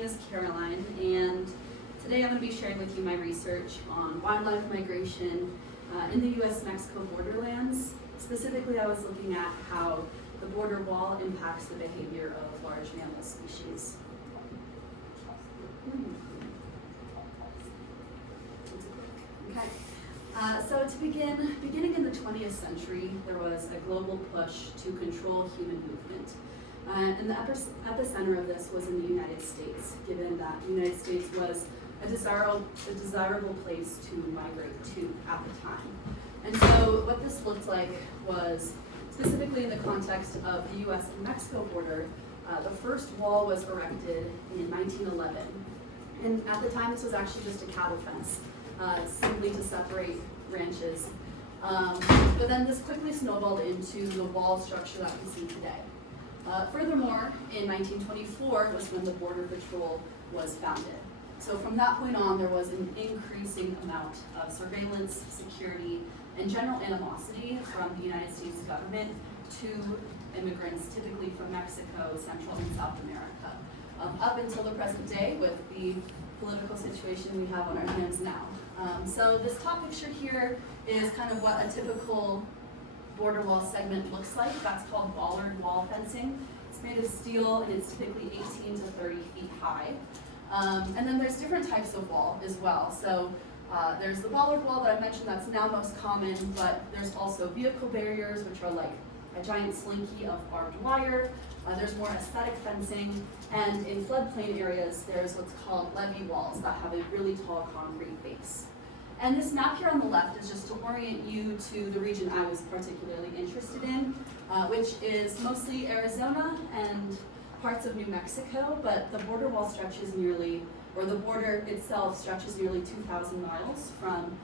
name is Caroline, and today I'm going to be sharing with you my research on wildlife migration in the US-Mexico borderlands. Specifically, I was looking at how the border wall impacts the behavior of large mammal species. Okay. So to beginning in the 20th century, there was a global push to control human movement. And the epicenter of this was in the United States, given that the United States was a desirable place to migrate to at the time. And so what this looked like was, specifically in the context of the US and Mexico border, the first wall was erected in 1911. And at the time, this was actually just a cattle fence, simply to separate ranches. But then this quickly snowballed into the wall structure that we see today. Furthermore, in 1924 was when the Border Patrol was founded. So from that point on, there was an increasing amount of surveillance, security, and general animosity from the United States government to immigrants, typically from Mexico, Central and South America, up until the present day with the political situation we have on our hands now. So this top picture here is kind of what a typical border wall segment looks like. That's called bollard wall fencing. It's made of steel and it's typically 18 to 30 feet high. And then there's different types of wall as well. So there's the bollard wall that I mentioned that's now most common, but there's also vehicle barriers, which are like a giant slinky of barbed wire. There's more aesthetic fencing, and in floodplain areas, there's what's called levee walls that have a really tall concrete base. And this map here on the left is just to orient you to the region I was particularly interested in, which is mostly Arizona and parts of New Mexico, but the border wall stretches nearly, or the border itself stretches nearly 2,000 miles from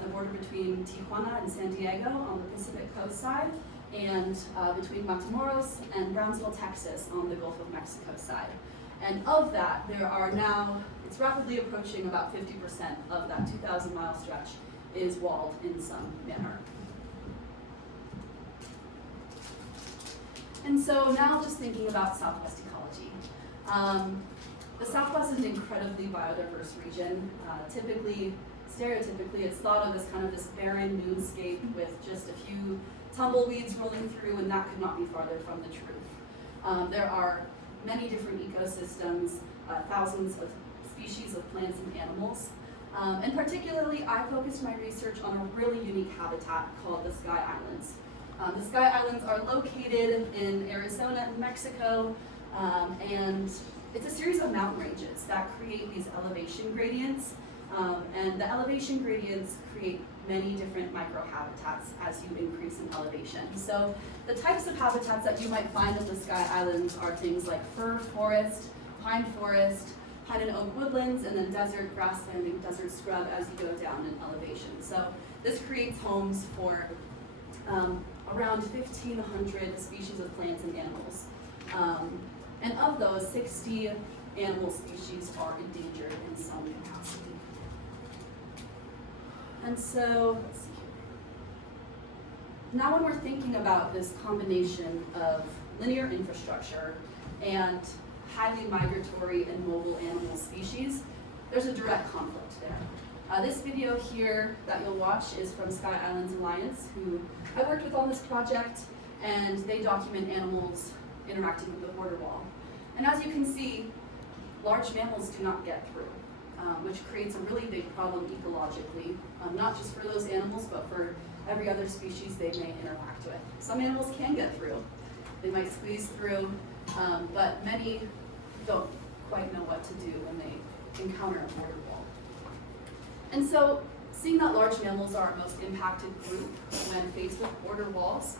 the border between Tijuana and San Diego on the Pacific coast side, and between Matamoros and Brownsville, Texas on the Gulf of Mexico side. And of that, there are now, it's rapidly approaching about 50% of that 2,000 mile stretch is walled in some manner. And so now just thinking about Southwest ecology. The Southwest is an incredibly biodiverse region. Stereotypically, it's thought of as kind of this barren moonscape with just a few tumbleweeds rolling through, and that could not be farther from the truth. There are many different ecosystems, thousands of species of plants and animals. And particularly, I focused my research on a really unique habitat called the Sky Islands. The Sky Islands are located in Arizona and Mexico, and it's a series of mountain ranges that create these elevation gradients. And the elevation gradients create many different microhabitats as you increase in elevation. So the types of habitats that you might find in the Sky Islands are things like fir forest, pine and oak woodlands, and then desert grassland and desert scrub as you go down in elevation. So this creates homes for around 1,500 species of plants and animals. And of those, 60 animal species are endangered in some capacity. And so, let's see here. Now when we're thinking about this combination of linear infrastructure and highly migratory and mobile animal species, there's a direct conflict there. This video here that you'll watch is from Sky Islands Alliance, who I worked with on this project, and they document animals interacting with the border wall. And as you can see, large mammals do not get through. Which creates a really big problem ecologically, not just for those animals, but for every other species they may interact with. Some animals can get through. They might squeeze through, but many don't quite know what to do when they encounter a border wall. And so, seeing that large mammals are our most impacted group when faced with border walls,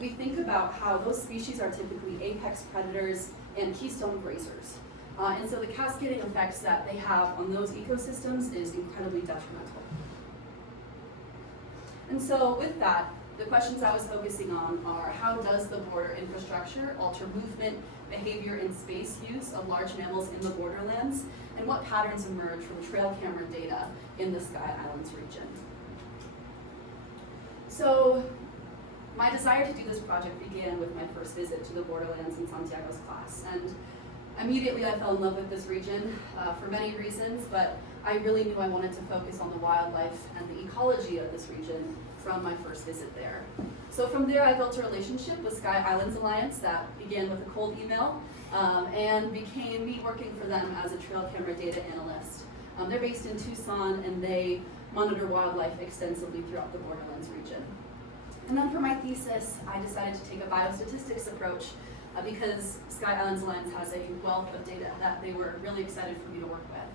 we think about how those species are typically apex predators and keystone grazers. And so the cascading effects that they have on those ecosystems is incredibly detrimental. And so with that, the questions I was focusing on are, how does the border infrastructure alter movement, behavior, and space use of large mammals in the borderlands, and what patterns emerge from trail camera data in the Sky Islands region? So my desire to do this project began with my first visit to the Borderlands in Santiago's class. And Immediately I fell in love with this region for many reasons, but I really knew I wanted to focus on the wildlife and the ecology of this region from my first visit there. So from there I built a relationship with Sky Islands Alliance that began with a cold email and became me working for them as a trail camera data analyst. They're based in Tucson and they monitor wildlife extensively throughout the Borderlands region. And then for my thesis, I decided to take a biostatistics approach because Sky Islands Alliance has a wealth of data that they were really excited for me to work with.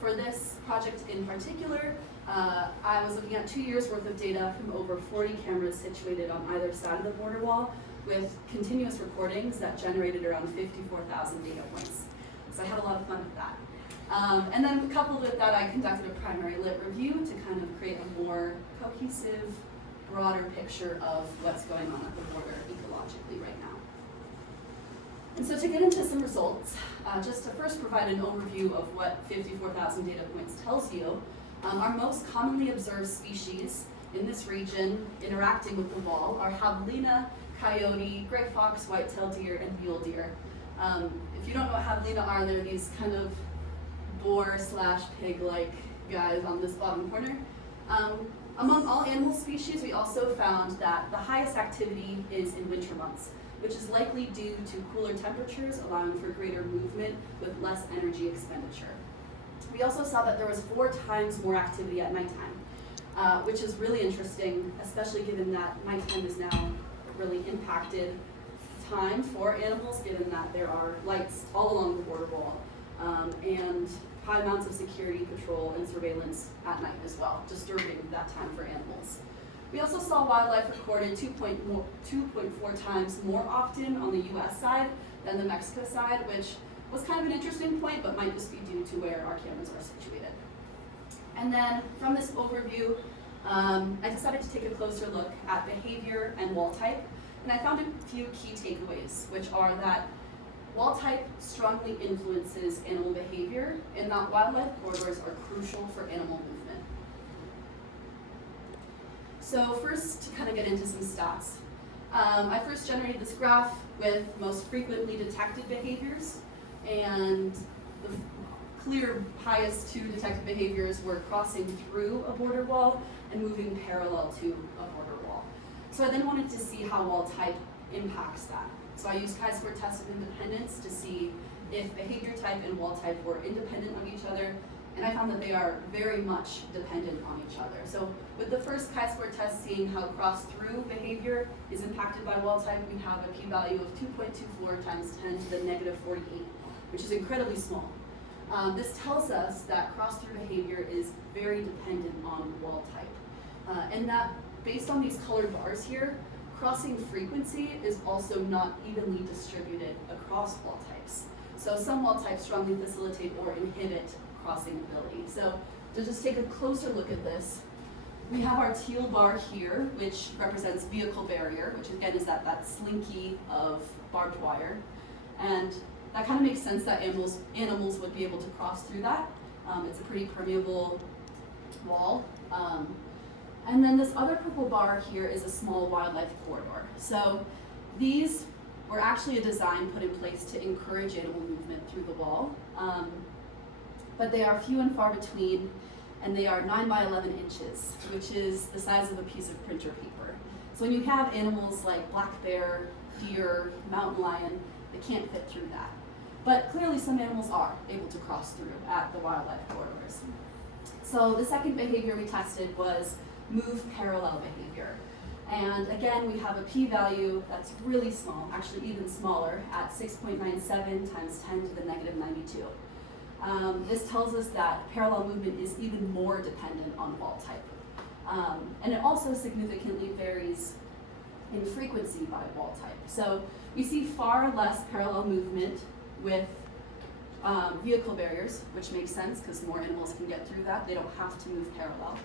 For this project in particular, I was looking at 2 years worth of data from over 40 cameras situated on either side of the border wall with continuous recordings that generated around 54,000 data points. So I had a lot of fun with that. And then coupled with that, I conducted a primary lit review to kind of create a more cohesive, broader picture of what's going on at the border ecologically right now. And so to get into some results, just to first provide an overview of what 54,000 data points tells you, our most commonly observed species in this region interacting with the wall are javelina, coyote, gray fox, white-tailed deer, and mule deer. If you don't know what javelina are, they're these kind of boar/pig-like guys on this bottom corner. Among all animal species, we also found that the highest activity is in winter months, which is likely due to cooler temperatures allowing for greater movement with less energy expenditure. We also saw that there was 4 times more activity at nighttime, which is really interesting, especially given that nighttime is now a really impacted time for animals, given that there are lights all along the border wall and high amounts of security patrol and surveillance at night as well, disturbing that time for animals. We also saw wildlife recorded 2.4 times more often on the US side than the Mexico side, which was kind of an interesting point, but might just be due to where our cameras are situated. And then from this overview, I decided to take a closer look at behavior and wall type, and I found a few key takeaways, which are that wall type strongly influences animal behavior, and that wildlife corridors are crucial for animal movement. So first, to kind of get into some stats. I first generated this graph with most frequently detected behaviors, and the clear highest 2 detected behaviors were crossing through a border wall and moving parallel to a border wall. So I then wanted to see how wall type impacts that. So I used chi-square test of independence to see if behavior type and wall type were independent of each other, and I found that they are very much dependent on each other. So with the first chi-square test seeing how cross-through behavior is impacted by wall type, we have a p-value of 2.24 times 10 to the negative 48, which is incredibly small. This tells us that cross-through behavior is very dependent on wall type, and that based on these colored bars here, crossing frequency is also not evenly distributed across wall types. So some wall types strongly facilitate or inhibit crossing ability. So to just take a closer look at this, we have our teal bar here, which represents vehicle barrier, which again is that slinky of barbed wire. And that kind of makes sense that animals would be able to cross through that. It's a pretty permeable wall. And then this other purple bar here is a small wildlife corridor. So these were actually a design put in place to encourage animal movement through the wall. But they are few and far between, and they are 9 by 11 inches, which is the size of a piece of printer paper. So when you have animals like black bear, deer, mountain lion, they can't fit through that. But clearly some animals are able to cross through at the wildlife corridors. So the second behavior we tested was move parallel behavior. And again, we have a p-value that's really small, actually even smaller, at 6.97 times 10 to the negative 92. This tells us that parallel movement is even more dependent on wall type. And it also significantly varies in frequency by wall type. So we see far less parallel movement with vehicle barriers, which makes sense because more animals can get through that. They don't have to move parallel.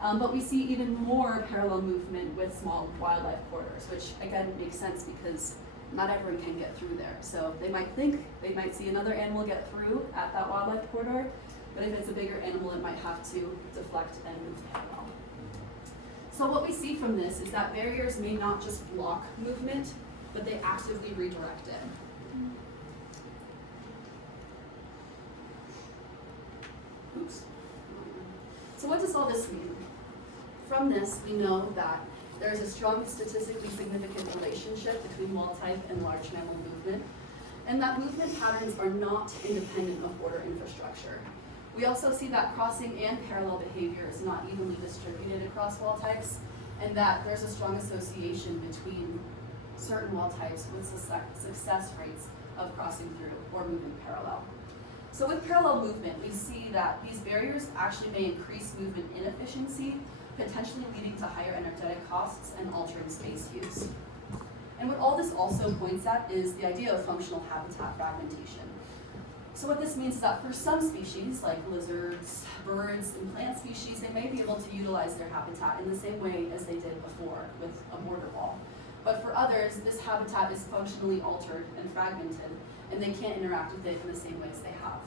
But we see even more parallel movement with small wildlife corridors, which again makes sense because not everyone can get through there. So they might think they might see another animal get through at that wildlife corridor, but if it's a bigger animal, it might have to deflect and move parallel. So what we see from this is that barriers may not just block movement, but they actively redirect it. So what does all this mean? From this, we know that there is a strong statistically significant relationship between wall type and large mammal movement, and that movement patterns are not independent of border infrastructure. We also see that crossing and parallel behavior is not evenly distributed across wall types, and that there's a strong association between certain wall types with success rates of crossing through or moving parallel. So with parallel movement, we see that these barriers actually may increase movement inefficiency, potentially leading to higher energetic costs and altering space use. And what all this also points at is the idea of functional habitat fragmentation. So what this means is that for some species, like lizards, birds, and plant species, they may be able to utilize their habitat in the same way as they did before with a border wall. But for others, this habitat is functionally altered and fragmented, and they can't interact with it in the same ways they have.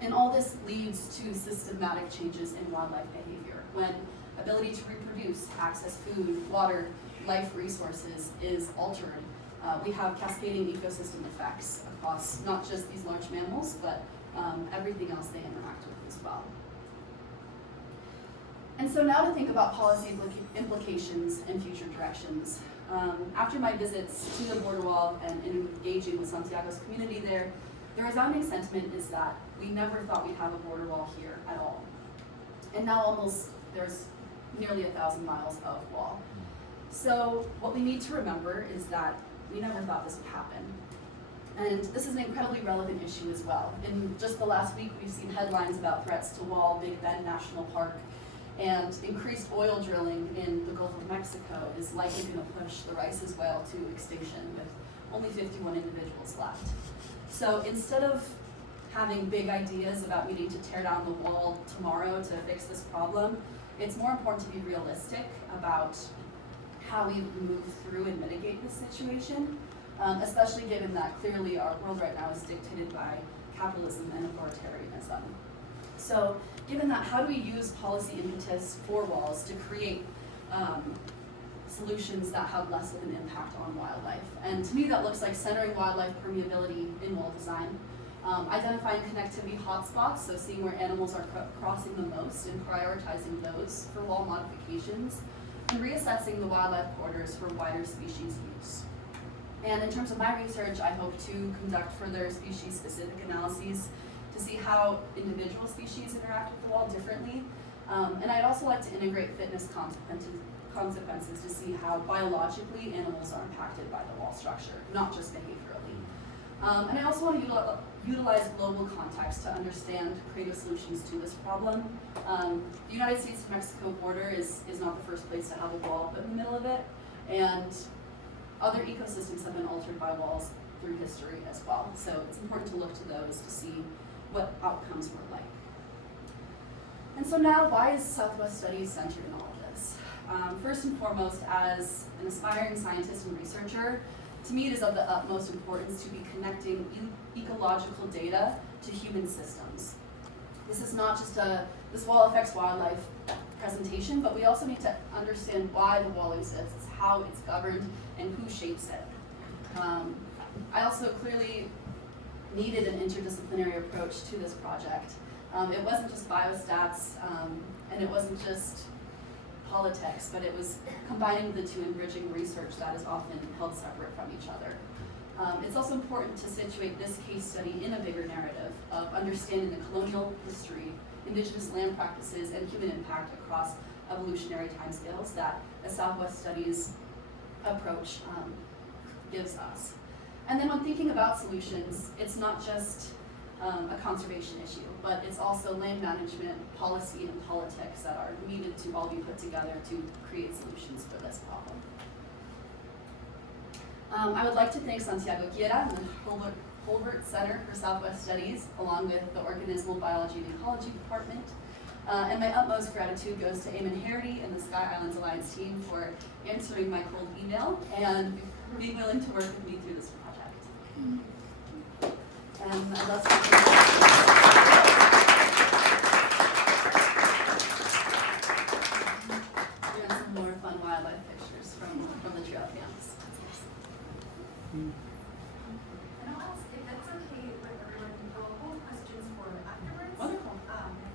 And all this leads to systematic changes in wildlife behavior. When ability to reproduce, access food, water, life resources is altered, we have cascading ecosystem effects across not just these large mammals, but everything else they interact with as well. And so now to think about policy implications and future directions. After my visits to the border wall and engaging with Santiago's community there, the resounding sentiment is that we never thought we'd have a border wall here at all. And now there's nearly 1,000 miles of wall. So what we need to remember is that we never thought this would happen. And this is an incredibly relevant issue as well. In just the last week, we've seen headlines about threats to wall Big Bend National Park, and increased oil drilling in the Gulf of Mexico is likely going to push the Rice's whale to extinction with only 51 individuals left. So instead of having big ideas about needing to tear down the wall tomorrow to fix this problem, it's more important to be realistic about how we move through and mitigate this situation, especially given that clearly our world right now is dictated by capitalism and authoritarianism. So given that, how do we use policy impetus for walls to create solutions that have less of an impact on wildlife? And to me, that looks like centering wildlife permeability in wall design, identifying connectivity hotspots, so seeing where animals are crossing the most and prioritizing those for wall modifications, and reassessing the wildlife corridors for wider species use. And in terms of my research, I hope to conduct further species-specific analyses to see how individual species interact with the wall differently. And I'd also like to integrate fitness consequences to see how biologically animals are impacted by the wall structure, not just behaviorally. And I also want to utilize global context to understand creative solutions to this problem. The United States-Mexico border is not the first place to have a wall put in the middle of it, and other ecosystems have been altered by walls through history as well. So it's important to look to those to see what outcomes were like. And so now, why is Southwest Studies centered in all of this? First and foremost, as an aspiring scientist and researcher, to me it is of the utmost importance to be connecting ecological data to human systems. This is not just this wall affects wildlife presentation, but we also need to understand why the wall exists, how it's governed, and who shapes it. I also clearly needed an interdisciplinary approach to this project. It wasn't just biostats, and it wasn't just politics, but it was combining the two and bridging research that is often held separate from each other. It's also important to situate this case study in a bigger narrative of understanding the colonial history, indigenous land practices, and human impact across evolutionary timescales that a Southwest Studies approach gives us. And then when thinking about solutions, it's not just a conservation issue, but it's also land management, policy, and politics that are needed to all be put together to create solutions for this problem. I would like to thank Santiago Guerra and the Holbert Center for Southwest Studies, along with the Organismal Biology and Ecology Department. And my utmost gratitude goes to Eamon Harity and the Sky Islands Alliance team for answering my cold email and being willing to work with me through this project.